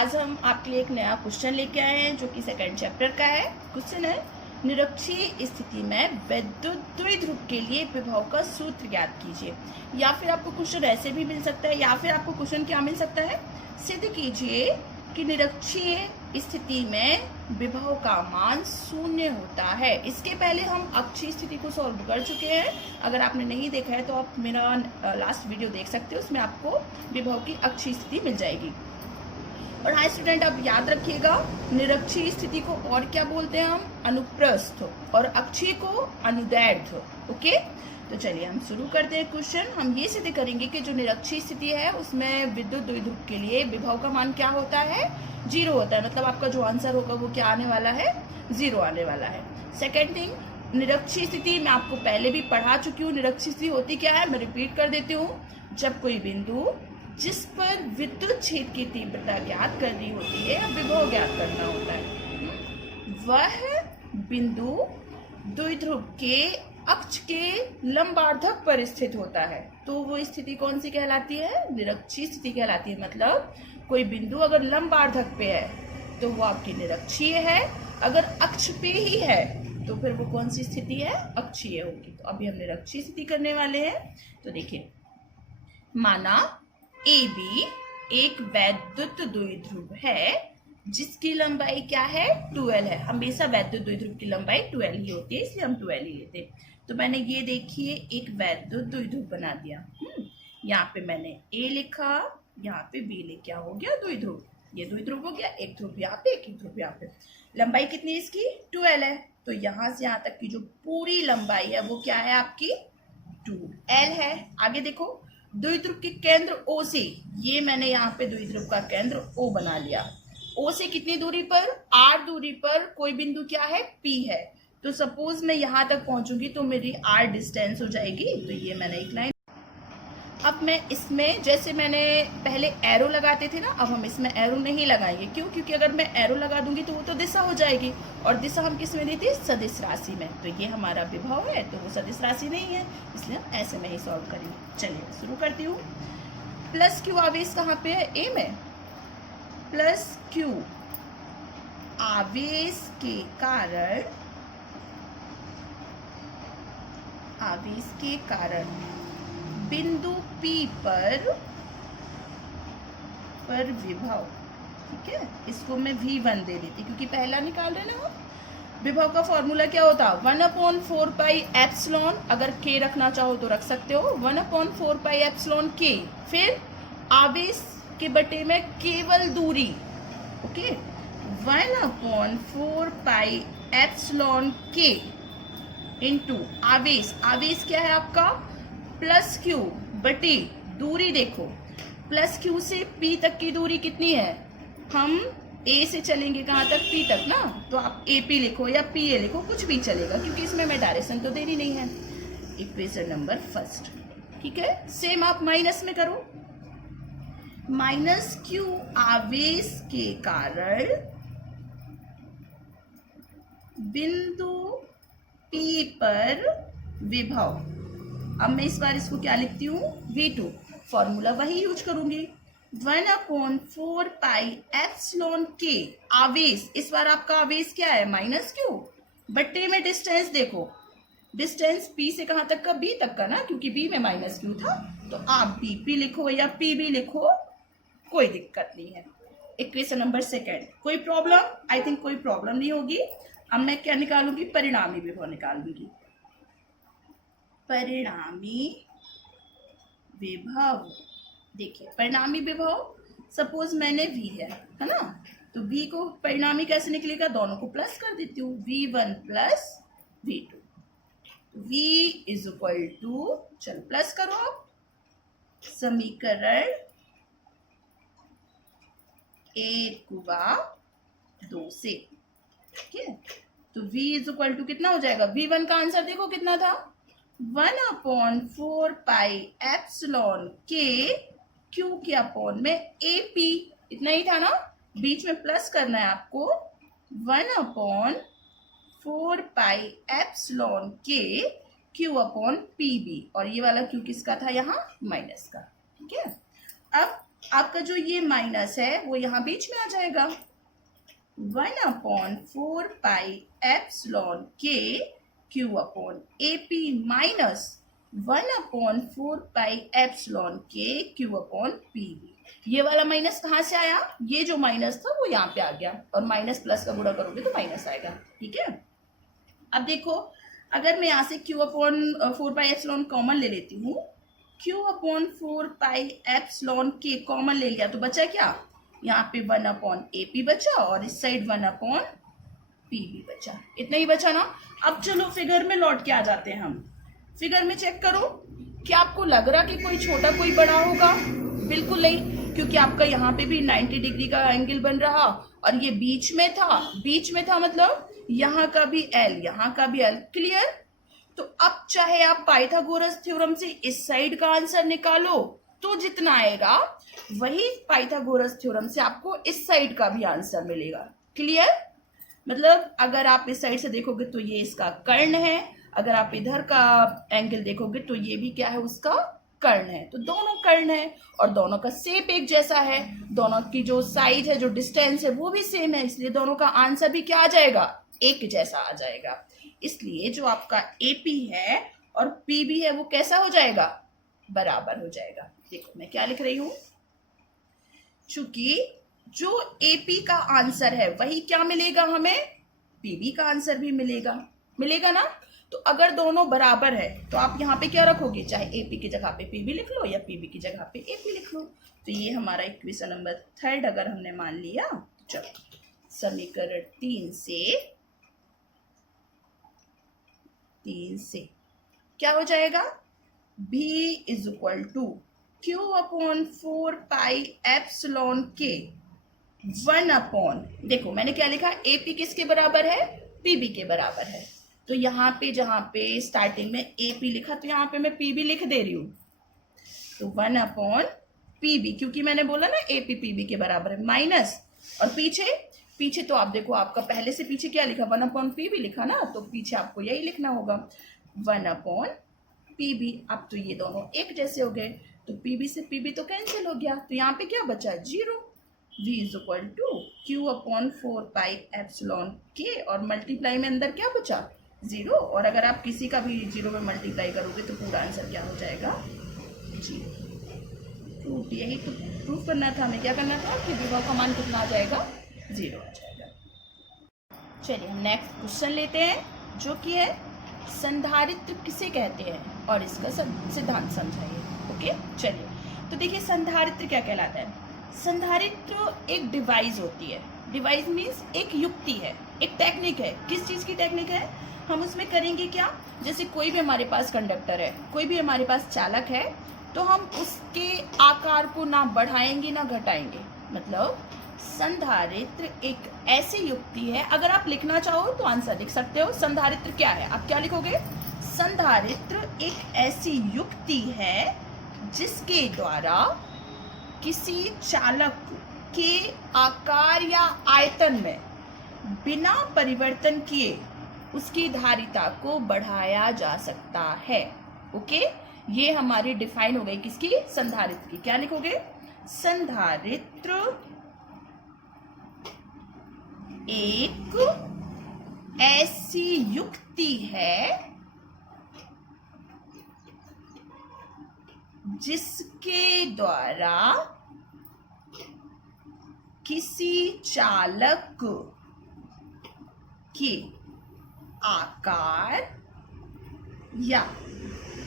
आज हम आपके लिए एक नया क्वेश्चन लेके आए हैं जो कि सेकंड चैप्टर का है। क्वेश्चन है, निरक्षीय स्थिति में वैद्युत द्विध्रुव के लिए विभव का सूत्र ज्ञात कीजिए। या फिर आपको क्वेश्चन ऐसे भी मिल सकता है, या फिर आपको क्वेश्चन क्या मिल सकता है, सिद्ध कीजिए कि निरक्षीय स्थिति में विभव का मान शून्य होता है। इसके पहले हम अक्षीय स्थिति को सॉल्व कर चुके हैं। अगर आपने नहीं देखा है तो आप मेरा लास्ट वीडियो देख सकते हो, उसमें आपको विभव की अक्षीय स्थिति मिल जाएगी। और हाँ स्टूडेंट, अब याद रखिएगा, निरक्षीय स्थिति को और क्या बोलते हैं हम, अनुप्रस्थ, और अक्षीय को अनुदैर्ध्य। ओके, तो चलिए हम शुरू करते हैं क्वेश्चन। हम ये सिद्ध करेंगे कि जो निरक्षीय स्थिति है उसमें विद्युत द्विध्रुव के लिए विभव का मान क्या होता है, 0 होता है। मतलब आपका जो आंसर होगा वो क्या आने वाला है, 0 आने वाला है। सेकेंड थिंग, निरक्षीय स्थिति मैं आपको पहले भी पढ़ा चुकी हूँ। निरक्षीय स्थिति होती क्या है, मैं रिपीट कर देती हूँ। जब कोई बिंदु जिस पर विद्युत क्षेत्र की तीव्रता ज्ञात करनी होती है या विभव ज्ञात करना होता है, वह बिंदु द्विध्रुव के अक्ष के लंबार्धक पर स्थित होता है, तो वो स्थिति कौन सी कहलाती है, निरक्षीय स्थिति कहलाती है। मतलब कोई बिंदु अगर लंबार्धक पे है तो वो आपकी निरक्षीय है, अगर अक्ष पे ही है तो फिर वो कौन सी स्थिति है, अक्षीय होगी। तो अभी हम निरक्षीय स्थिति करने वाले हैं। तो देखिए, माना AB एक वैद्युत द्विध्रुव है जिसकी लंबाई क्या है, 12 है। हमेशा वैद्युत द्विध्रुव की लंबाई 12 ही होती है, इसलिए हम 12 ही लेते हैं। तो मैंने ये देखिए एक वैद्युत द्विध्रुव बना दिया। यहाँ पे मैंने A लिखा, यहाँ पे B लिखा, क्या हो गया, द्विध्रुव। ये द्विध्रुव हो गया, एक ध्रुव यहाँ पे, एक ध्रुव यहाँ पे। लंबाई कितनी इसकी, 12 है। तो यहाँ से यहाँ तक की जो पूरी लंबाई है वो क्या है आपकी, 2L है। आगे देखो, द्विध्रुव के केंद्र O से, ये मैंने यहाँ पे द्विध्रुव का केंद्र O बना लिया। O से कितनी दूरी पर, R दूरी पर कोई बिंदु क्या है, P है। तो सपोज मैं यहाँ तक पहुंचूंगी तो मेरी R डिस्टेंस हो जाएगी। तो ये मैंने एक लाइन, अब मैं इसमें जैसे मैंने पहले एरो लगाते थे ना, अब हम इसमें एरो नहीं लगाएंगे। क्यों, क्योंकि अगर मैं एरो लगा दूंगी तो वो तो दिशा हो जाएगी, और दिशा हम किस में दी थी, सदिश राशि में। तो ये हमारा विभव है, तो वो सदिश राशि नहीं है, इसलिए हम ऐसे में ही सॉल्व करेंगे। चलिए शुरू करती हूँ। प्लस क्यू आवेश कहाँ पे है, ए में। प्लस क्यू आवेश के कारण बिंदु P पर विभव, ठीक है। इसको मैं V1 दे देती क्योंकि पहला निकाल रहे ना हम। विभव का फॉर्मूला क्या होता, 1/4 पाई एप्सिलॉन, अगर K रखना चाहो तो रख सकते हो, 1/4 पाई एप्सिलॉन K, फिर आवेश के बटे में केवल दूरी, okay, 1/4 pi epsilon K into आवेश। आवेश क्या है आपका, प्लस क्यू बटे दूरी। देखो प्लस क्यू से P तक की दूरी कितनी है, हम A से चलेंगे कहाँ तक, P तक ना, तो आप AP लिखो या PA लिखो, कुछ भी चलेगा क्योंकि इसमें मैं डायरेक्शन तो देनी नहीं है। इक्वेशन नंबर फर्स्ट, ठीक है। सेम आप माइनस में करो, माइनस क्यू आवेश के कारण बिंदु P पर विभव। अब मैं इस बार इसको क्या लिखती हूँ, V2, फॉर्मूला वही यूज करूंगी, 1/4 पाई एप्सिलॉन K आवेश। इस बार आपका आवेश क्या है, माइनस क्यू, बट्टे में डिस्टेंस। देखो डिस्टेंस P से कहाँ तक का, B तक का ना, क्योंकि B में माइनस क्यू था, तो आप BP लिखो या PB लिखो, कोई दिक्कत नहीं है। इक्वेशन नंबर सेकेंड, कोई प्रॉब्लम, आई थिंक कोई प्रॉब्लम नहीं होगी। अब मैं क्या निकालूंगी, परिणामी विभव निकालूंगी। परिणामी विभव, देखिए परिणामी विभव, सपोज मैंने V है ना, तो V को परिणामी कैसे निकलेगा, दोनों को प्लस कर देती हूँ, V1 plus V2, V is equal to, चलो प्लस करो आप, समीकरण 1/2 से, ठीक है। तो V इज इक्वल टू कितना हो जाएगा, V1 का आंसर देखो कितना था, 1/4 पाई एप्सिलॉन K Q के अपॉन में AP, इतना ही था ना, बीच में प्लस करना है आपको, 1/4 pi epsilon K Q upon PB, और ये वाला Q किसका था, यहाँ माइनस का, ठीक है। अब आपका जो ये माइनस है वो यहाँ बीच में आ जाएगा। 1/4 पाई एप्सिलॉन के Q upon AP minus 1/4 pi epsilon के क्यू अपॉन PB। ये वाला माइनस कहाँ से आया? ये जो माइनस था वो यहाँ पे आ गया, और माइनस प्लस का गुणा करोगे तो माइनस आएगा। ठीक है, अब देखो, अगर मैं यहाँ से Q/4 पाई एप्सिलॉन कॉमन ले लेती हूँ, Q/4 पाई एप्सिलॉन के कॉमन ले लिया तो बचा क्या? यहाँ पे 1/AP बचा और इस साइड 1/PB बचा। इतना ही बचा ना। अब चलो फिगर में लौट के आ जाते हैं हम। फिगर में चेक करो, क्या आपको लग रहा कि कोई छोटा कोई बड़ा होगा? बिल्कुल नहीं, क्योंकि आपका यहाँ पे भी 90 डिग्री का एंगल बन रहा और ये बीच में था मतलब यहाँ का भी L, यहाँ का भी L। क्लियर? तो अब चाहे आप पाइथागोरस थ्योरम से इस साइड का आंसर निकालो तो जितना आएगा, वही पाइथागोरस थ्योरम से आपको इस साइड का भी आंसर मिलेगा। क्लियर? मतलब अगर आप इस साइड से देखोगे तो ये इसका कर्ण है, अगर आप इधर का एंगल देखोगे तो ये भी क्या है? उसका कर्ण है। तो दोनों कर्ण है और दोनों का शेप एक जैसा है, दोनों की जो साइज है, जो डिस्टेंस है वो भी सेम है, इसलिए दोनों का आंसर भी क्या आ जाएगा? एक जैसा आ जाएगा। इसलिए जो आपका AP है और PB है वो कैसा हो जाएगा? बराबर हो जाएगा। देखो मैं क्या लिख रही हूं, चूंकि जो AP का आंसर है वही क्या मिलेगा हमें? PB का आंसर भी मिलेगा ना। तो अगर दोनों बराबर है तो आप यहाँ पे क्या रखोगे? चाहे AP की जगह पे PB लिख लो या PB की जगह पे AP लिख लो। तो ये हमारा इक्वेशन नंबर 3 अगर हमने मान लिया, तो चलो समीकरण 3 से क्या हो जाएगा? B = Q/4 पाई एप्सिलॉन के 1/, देखो मैंने क्या लिखा? AP किसके बराबर है? PB के बराबर है। तो यहाँ पे जहाँ पे स्टार्टिंग में AP लिखा तो यहाँ पे मैं PB लिख दे रही हूँ। तो 1/PB, क्योंकि मैंने बोला ना AP PB के बराबर है, माइनस, और पीछे तो आप देखो, आपका पहले से पीछे क्या लिखा? 1/PB लिखा ना, तो पीछे आपको यही लिखना होगा 1/PB। अब तो ये दोनों एक जैसे हो गए, तो PB से PB तो कैंसिल हो गया, तो यहाँ पे क्या बचा? 0। V = Q/4 पाई एप्सिलॉन के और मल्टीप्लाई में अंदर क्या बचा? 0। और अगर आप किसी का भी 0 में मल्टीप्लाई करोगे तो पूरा आंसर क्या हो जाएगा? 0। यही तो प्रूफ करना था हमें। क्या करना था कि विभव का मान कितना आ जाएगा? 0 आ जाएगा। चलिए हम नेक्स्ट क्वेश्चन लेते हैं, जो कि है संधारित्र किसे कहते हैं और इसका सिद्धांत समझाइए। ओके, चलिए तो देखिए संधारित्र क्या कहलाता है। संधारित्र एक डिवाइस होती है। डिवाइस मीन्स एक युक्ति है, एक टेक्निक है। किस चीज़ की टेक्निक है? हम उसमें करेंगे क्या? जैसे कोई भी हमारे पास कंडक्टर है, कोई भी हमारे पास चालक है, तो हम उसके आकार को ना बढ़ाएंगे ना घटाएंगे। मतलब संधारित्र एक ऐसी युक्ति है, अगर आप लिखना चाहो तो आंसर लिख सकते हो। संधारित्र क्या है? आप क्या लिखोगे? संधारित्र एक ऐसी युक्ति है जिसके द्वारा किसी चालक के आकार या आयतन में बिना परिवर्तन किए उसकी धारिता को बढ़ाया जा सकता है। ओके, ये हमारी डिफाइन हो गई किसकी? संधारित्र की। क्या लिखोगे? संधारित्र एक ऐसी युक्ति है जिसके द्वारा किसी चालक के आकार या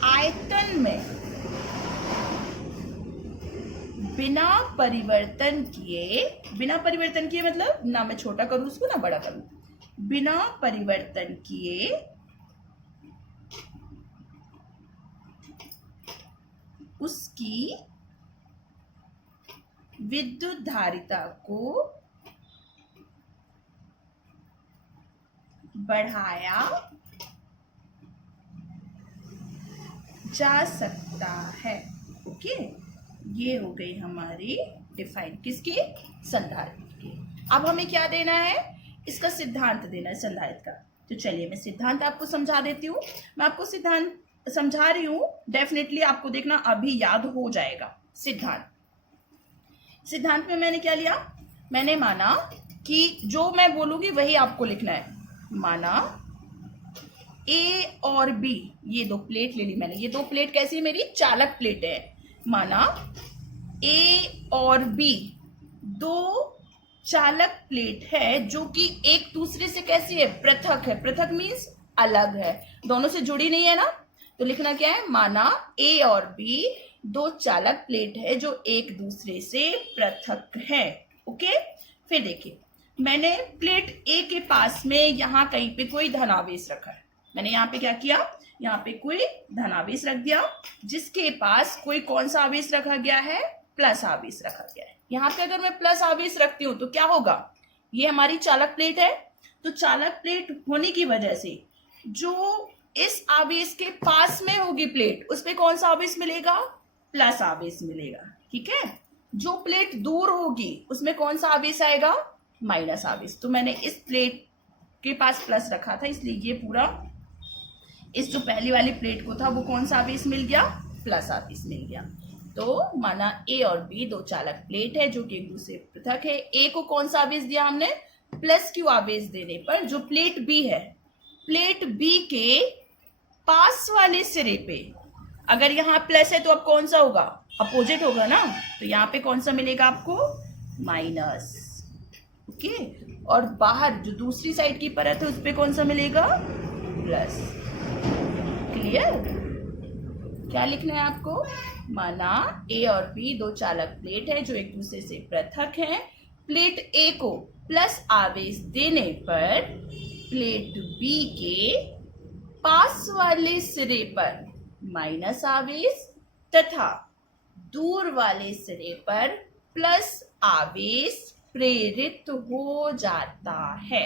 आयतन में बिना परिवर्तन किए मतलब ना मैं छोटा करूं उसको ना बड़ा करूं, बिना परिवर्तन किए उसकी विद्युत धारिता को बढ़ाया जा सकता है। ओके, ये हो गई हमारी डिफाइन किसकी? संधारित्र की। अब हमें क्या देना है? इसका सिद्धांत देना है संधारित्र का। तो चलिए मैं सिद्धांत आपको समझा देती हूँ। मैं आपको सिद्धांत समझा रही हूँ, डेफिनेटली आपको देखना अभी याद हो जाएगा सिद्धांत। सिद्धांत में मैंने क्या लिया, मैंने माना कि जो मैं बोलूंगी वही आपको लिखना है। माना ए और बी, ये दो प्लेट ले ली मैंने, ये दो प्लेट कैसी है मेरी, चालक प्लेट है। माना ए और बी दो चालक प्लेट है जो कि एक दूसरे से कैसी है, पृथक है। पृथक मीन्स अलग है, दोनों से जुड़ी नहीं है ना। तो लिखना क्या है, माना ए और बी दो चालक प्लेट है जो एक दूसरे से पृथक है। ओके, फिर देखिए मैंने प्लेट ए के पास में यहां कहीं पे कोई धनावेश रखा है। मैंने यहाँ पे क्या किया, यहाँ पे कोई धनावेश रख दिया जिसके पास कोई कौन सा आवेश रखा गया है, प्लस आवेश रखा गया है। यहाँ पे अगर मैं प्लस आवेश रखती हूं तो क्या होगा, ये हमारी चालक प्लेट है। तो चालक प्लेट होने की वजह से जो इस आवेश के पास में होगी प्लेट, उस पे कौन सा आवेश मिलेगा, प्लस आवेश मिलेगा। ठीक है, जो प्लेट दूर होगी उसमें कौन सा आवेश आएगा, माइनस आवेश। तो मैंने इस प्लेट के पास प्लस रखा था, इसलिए ये पूरा इस जो पहली वाली प्लेट को था वो कौन सा आवेश मिल गया, प्लस आवेश मिल गया। तो माना ए और बी दो चालक प्लेट है जो कि एक दूसरे पृथक है। ए को कौन सा आवेश दिया हमने, प्लस क्यू आवेश देने पर जो प्लेट बी है, प्लेट बी के पास वाले सिरे पे अगर यहाँ प्लस है तो अब कौन सा होगा, अपोजिट होगा ना। तो यहाँ पे कौन सा मिलेगा आपको, माइनस। ओके, और बाहर जो दूसरी साइड की परत है उस पे कौन सा मिलेगा, प्लस। क्लियर, क्या लिखना है आपको, माना ए और बी दो चालक प्लेट है जो एक दूसरे से पृथक है। प्लेट ए को प्लस आवेश देने पर प्लेट बी के पास वाले सिरे पर माइनस आवेश तथा दूर वाले सिरे पर प्लस आवेश प्रेरित हो जाता है।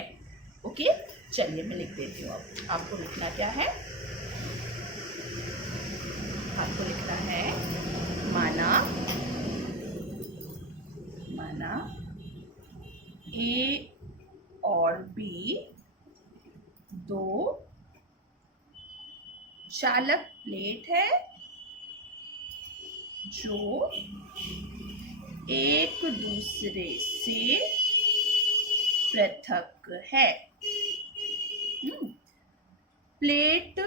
ओके, चलिए मैं लिख देती हूँ। अब आपको लिखना क्या है, आपको लिखना है माना ए और बी दो चालक प्लेट है जो एक दूसरे से पृथक है। प्लेट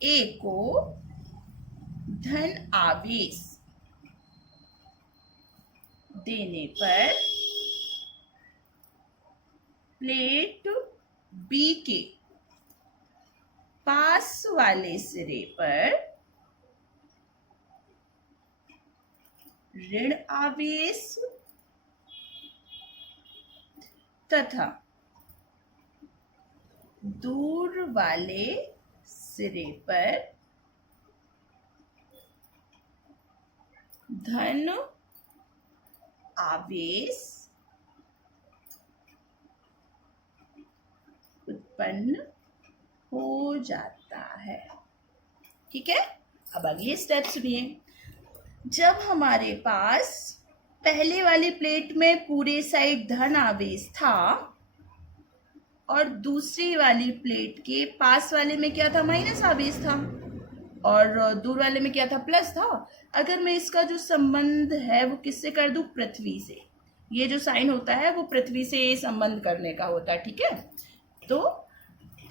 ए को धन आवेश देने पर प्लेट बी के पास वाले सिरे पर ऋण आवेश तथा दूर वाले सिरे पर धन आवेश उत्पन्न हो जाता है। ठीक है, अब अगले स्टेप सुनिए। जब हमारे पास पहले वाली प्लेट में पूरे साइड धन आवेश था और दूसरी वाली प्लेट के पास वाले में क्या था, माइनस आवेश था, और दूर वाले में क्या था, प्लस था। अगर मैं इसका जो संबंध है वो किससे कर दूं, पृथ्वी से। ये जो साइन होता है वो पृथ्वी से संबंध करने का होता है। ठीक है, तो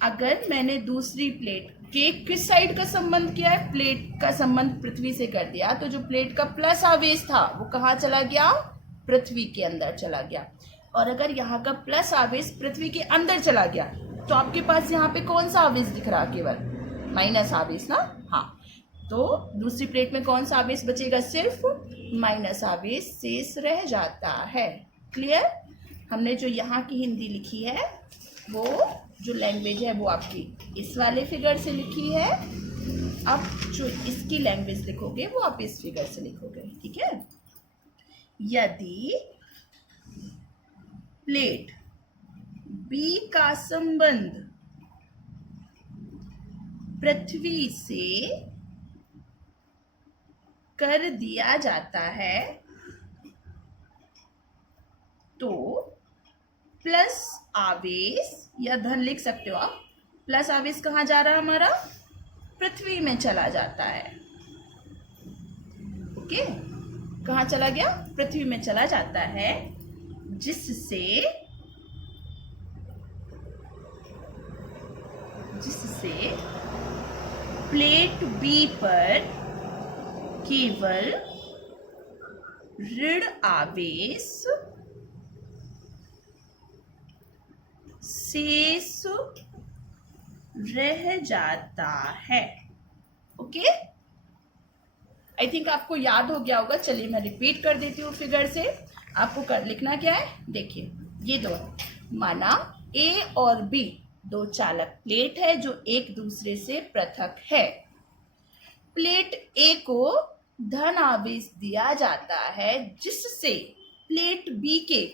अगर मैंने दूसरी प्लेट के किस साइड का संबंध किया है, प्लेट का संबंध पृथ्वी से कर दिया, तो जो प्लेट का प्लस आवेश था वो कहाँ चला गया, पृथ्वी के अंदर चला गया। और अगर यहाँ का प्लस आवेश पृथ्वी के अंदर चला गया तो आपके पास यहाँ पे कौन सा आवेश दिख रहा, केवल माइनस आवेश ना। हाँ, तो दूसरी प्लेट में कौन सा आवेश बचेगा, सिर्फ माइनस आवेश शेष रह जाता है। क्लियर, हमने जो यहाँ की हिंदी लिखी है वो जो लैंग्वेज है वो आपकी इस वाले फिगर से लिखी है। अब जो इसकी लैंग्वेज लिखोगे वो आप इस फिगर से लिखोगे। ठीक है, यदि प्लेट बी का संबंध पृथ्वी से कर दिया जाता है तो प्लस आवेश या धन लिख सकते हो आप, प्लस आवेश कहाँ जा रहा है हमारा, पृथ्वी में चला जाता है। ओके, कहाँ चला गया? पृथ्वी में चला जाता है, जिससे प्लेट बी पर केवल ऋण आवेश शेष रह जाता है। ओके, आई थिंक आपको याद हो गया होगा। चलिए मैं रिपीट कर देती हूँ फिगर से। आपको कर लिखना क्या है, देखिए ये दो, माना ए और बी दो चालक प्लेट है जो एक दूसरे से पृथक है। प्लेट ए को धन आवेश दिया जाता है, जिससे प्लेट बी के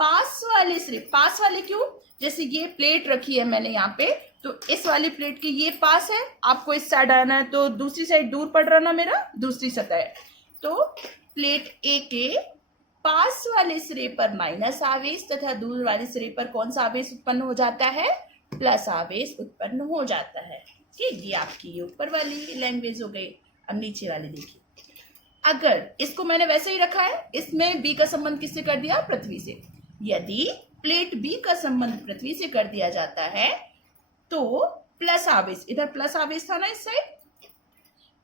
पास वाले सिरे, पास वाले क्यों? जैसे ये प्लेट रखी है मैंने यहाँ पे, तो इस वाली प्लेट के ये पास है, आपको इस साइड आना है तो दूसरी साइड दूर पड़ रहा ना, मेरा दूसरी सतह है। तो प्लेट ए के पास वाले सिरे पर माइनस आवेश तथा दूर वाले सिरे पर कौन सा आवेश उत्पन्न हो जाता है? प्लस आवेश उत्पन्न हो जाता है। ठीक, ये आपकी ये ऊपर वाली लैंग्वेज हो गई। अब नीचे वाले देखिए, अगर इसको मैंने वैसे ही रखा है, इसमें बी का संबंध किससे कर दिया? पृथ्वी से। यदि प्लेट बी का संबंध पृथ्वी से कर दिया जाता है तो प्लस आवेश, इधर प्लस आवेश था ना, इस साइड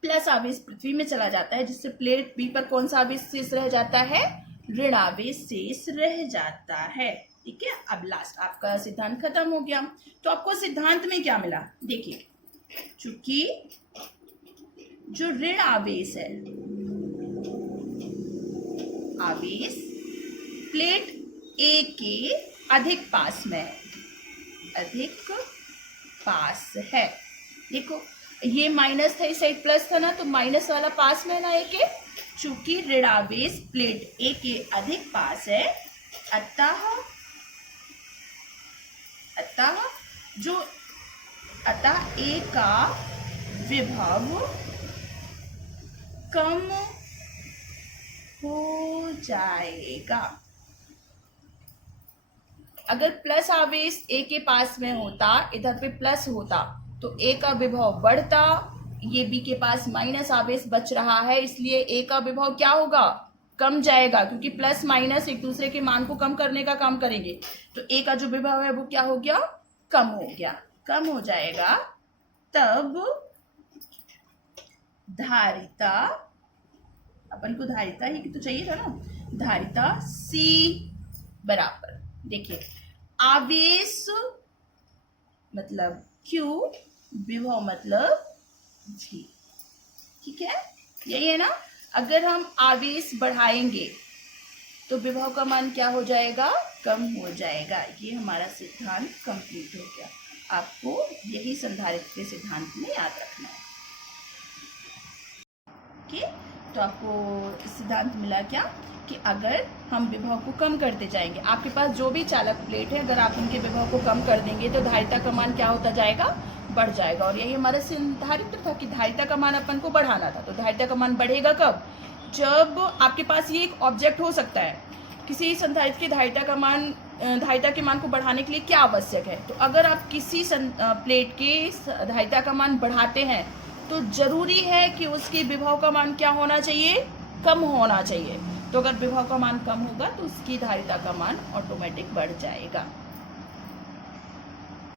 प्लस आवेश पृथ्वी में चला जाता है, जिससे प्लेट बी पर कौन सा आवेश शेष रह जाता है? ऋण आवेश शेष रह जाता है। ठीक है, अब लास्ट आपका सिद्धांत खत्म हो गया। तो आपको सिद्धांत में क्या मिला? देखिए, चूंकि जो ऋण आवेश है, आवेश प्लेट ए के अधिक पास में है, अधिक पास है। देखो ये माइनस था, इस साइड प्लस था ना, तो माइनस वाला पास में ना ए के, चूंकि ऋण आवेश प्लेट ए के अधिक पास है, अतः ए का विभव कम हो जाएगा। अगर प्लस आवेश ए के पास में होता, इधर पे प्लस होता, तो ए का विभव बढ़ता, ये बी के पास माइनस आवेश बच रहा है, इसलिए ए का विभव क्या होगा? कम जाएगा, क्योंकि प्लस माइनस एक दूसरे के मान को कम करने का काम करेंगे। तो ए का जो विभव है वो क्या हो गया? कम हो गया, कम हो जाएगा। तब धारिता, अपन को धारिता ही तो चाहिए था ना, धारिता C बराबर, देखिए आवेश मतलब Q, विभव मतलब V। ठीक है, यही है ना। अगर हम आवेश बढ़ाएंगे तो विभव का मान क्या हो जाएगा? कम हो जाएगा। ये हमारा सिद्धांत कंप्लीट हो गया। आपको यही संधारित्र के सिद्धांत में याद रखना है। ओके, तो आपको इस सिद्धांत मिला क्या कि अगर हम विभव को कम करते जाएंगे, आपके पास जो भी चालक प्लेट है, अगर आप उनके विभव को कम कर देंगे तो धारिता का मान क्या होता जाएगा? बढ़ जाएगा। और यही हमारा संधारित्र था कि धारिता का मान अपन को बढ़ाना था। तो धारिता का मान बढ़ेगा कब? जब आपके पास ये एक ऑब्जेक्ट हो सकता है, किसी संधारित्र की धारिता के मान को बढ़ाने के लिए क्या आवश्यक है? तो अगर आप किसी प्लेट के धारिता का मान बढ़ाते हैं तो जरूरी है कि उसके विभव का मान क्या होना चाहिए? कम होना चाहिए। तो अगर विभव का मान कम होगा तो उसकी धारिता का मान ऑटोमेटिक बढ़ जाएगा।